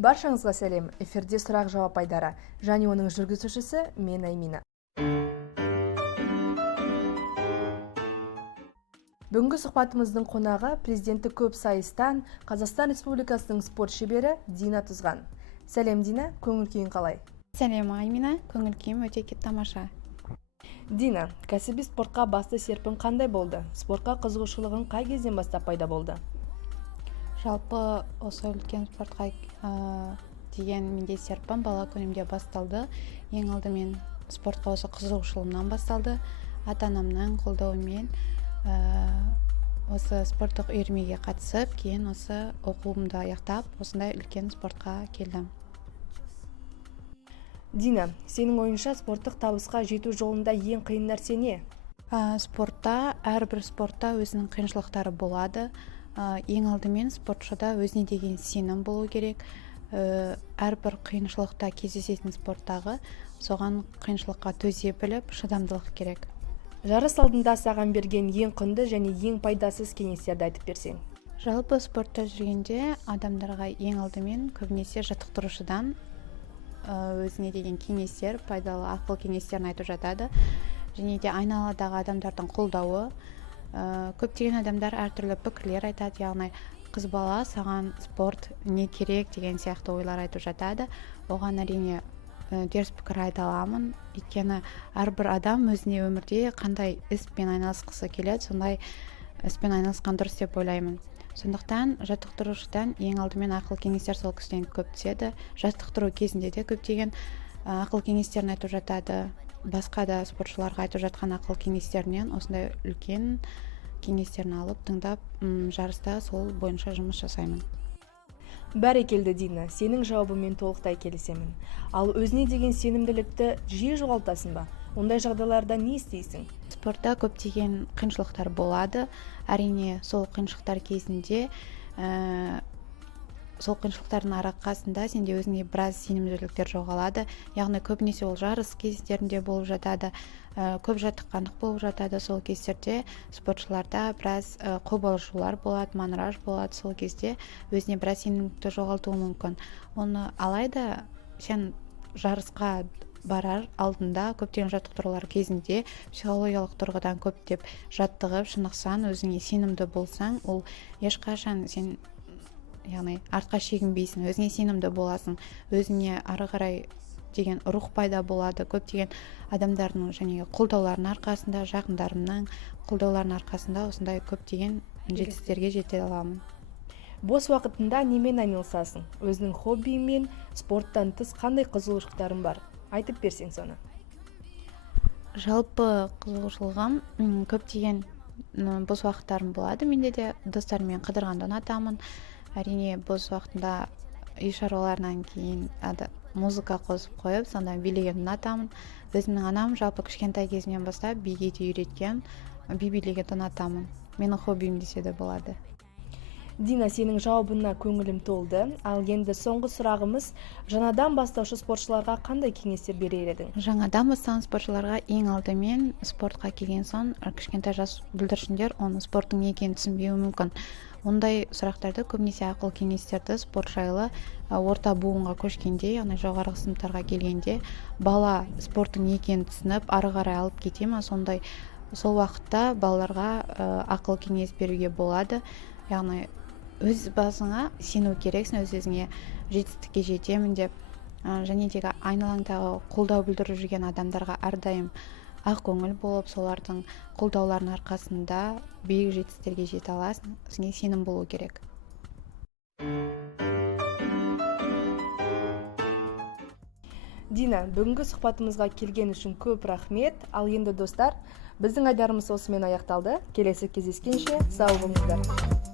Баршаңызға сәлем. Эфирде сұрақ жауап айдары. Және оның жүргізушісі мен Аймина. Бүгінгі сұхбатымыздың қонағы президенті көп сайыстан Қазақстан Республикасының спорт шебері Дина Тұзған. Сәлем, Дина, көңіл күйің қалай? Сәлем, Аймина, көңіл күйім өте тамаша. Дина, кәсіби спортқа басты серпін қандай болды? Спортқа қызығушылығың қай кезден бастап пайда болды? Жалпы осы үлкен спортқа деген менде серпін бала күнімде басталды. Ең алдымен спортқа осы қызығушылығымнан басталды. Ата-анамның қолдауымен осы спорттық үйірмеге қатысып, кейін осы оқуымды аяқтап, осындай үлкен спортқа келдім. Дина, сенің ойынша спорттық табысқа жету жолында ең қиын нәрсе не? Әрбір спортта өзінің қиыншылықтары болады. Ең алдымен спортшыда өзіне деген сенім болу керек. Әрбір қиыншылықта кездесетін спорттағы соған қиыншылыққа төзе біліп, шыдамдылық керек. Жарыс алдында саған берген ең құнды және ең пайдасыз кеңестерді айтып берсең. Жалпы спортта жүргенде адамдарға ең алдымен көбінесе жаттықтырушыдан өзіне деген кеңестер, пайдалы ақыл кеңестерін айтып жатады. Және де айналадағы адамдардың қолдауы. Көптеген адамдар әртүрлі пікірлер айтады, яғни қыз бала саған спорт не керек деген сияқты ойлар айтып жатады. Оған әрине теріс пікір айта аламын, өйткені әрбір адам өзіне өмірде қандай іспен айналысқысы келеді, сондай іспен айналысқан дұрыс деп ойлаймын. Сондықтан жаттықтырушыдан ең алдымен ақыл кеңестер сол кісіден көп түседі. Жаттықтыру кезінде де көптеген ақыл кеңестерін айтып жатады. Басқа да спортшыларға айтып жатқан ақыл кеңестерінен осындай үлкен кеңестерін алып, тыңдап, жарыста сол бойынша жұмыс жасаймын. Бәрекелді, Дина, сенің жауабымен толықтай келісемін. Ал өзіне деген сенімділікті жиі жоғалтасың ба? Ондай жағдайларда не істейсің? Спортта көптеген қиыншылықтар болады. Әрине, сол қиыншылықтар кезінде сол қиыншылықтардың арқасында сенде өзіңе біраз сенімділіктер жоғалады. Яғни көбінесе ол жарыс кездерінде болып жатады, көп жаттыққандық болып жатады. Сол кездерде спортшыларда біраз қобалжулар болады, манраж болады. Сол кезде өзіне біраз сенімділікті жоғалтуы мүмкін. Оны алайда сен жарысқа барар алдында көптеген жаттықтырулар кезінде психологиялық тұрғыдан көптеп жаттығып, шынықсаң, өзіңе сенімді болсаң, ол ешқашан сен яғни артқа шегінбейсің, өзіңе сенімді боласың, өзіңе ары қарай деген рух пайда болады. Көптеген адамдардың және қолдауларының арқасында, жақындарымның қолдауларының арқасында осындай көптеген жетістіктерге жете аламын. Бос уақытында немен айналысасың? Өзінің хоббиің мен спорттан тыс қандай қызығушылықтарың бар? Айтып берсең соны. Жалпы қызығушылығым көптеген бос уақыттарым болады. Менде де достарыммен қыдырғанды ұнатамын. Әрине, бос уақытында үй шаруаларынан кейін музыка қосып қойып, сонда билегенді ұнатамын. Өзімнің анам жалпы кішкентай кезімнен бастап биге де үйреткен, би билегенді ұнатамын. Менің хоббиім десе де болады. Дина, сенің жауабына көңілім толды. Ал енді соңғы сұрағымыз, жаңадан бастаушы спортшыларға қандай кеңестер берер едің? Жаңадан бастаған спортшыларға ең алдымен спортқа келген соң кішкентай жас бүлдіршіндер оны спорттың не екенін түсінбеуі мүмкін. Ондай сұрақтарды көбінесе ақыл кеңестерді спорт жайлы орта буынға көшкенде, яғни жоғарғы сыныптарға келгенде, бала спорттың не екенін түсініп, ары қарай алып кете ме, сондай сол уақытта балаларға ақыл кеңес беруге болады. Яғни өз басыңа сену керексің, өз-өзіңе жетістікке жетемін деп, және де айналаңдағы қолдау білдіріп жүрген адамдарға әрдайым ақ көңіл болып, солардың қолдауларының арқасында биік жетістіктерге жете аласың, өзіңе сенім болу керек. Дина, бүгінгі сұхбатымызға келген үшін көп рахмет. Ал енді достар, біздің айдарымыз осымен аяқталды. Келесі кездескенше сау болыңыздар.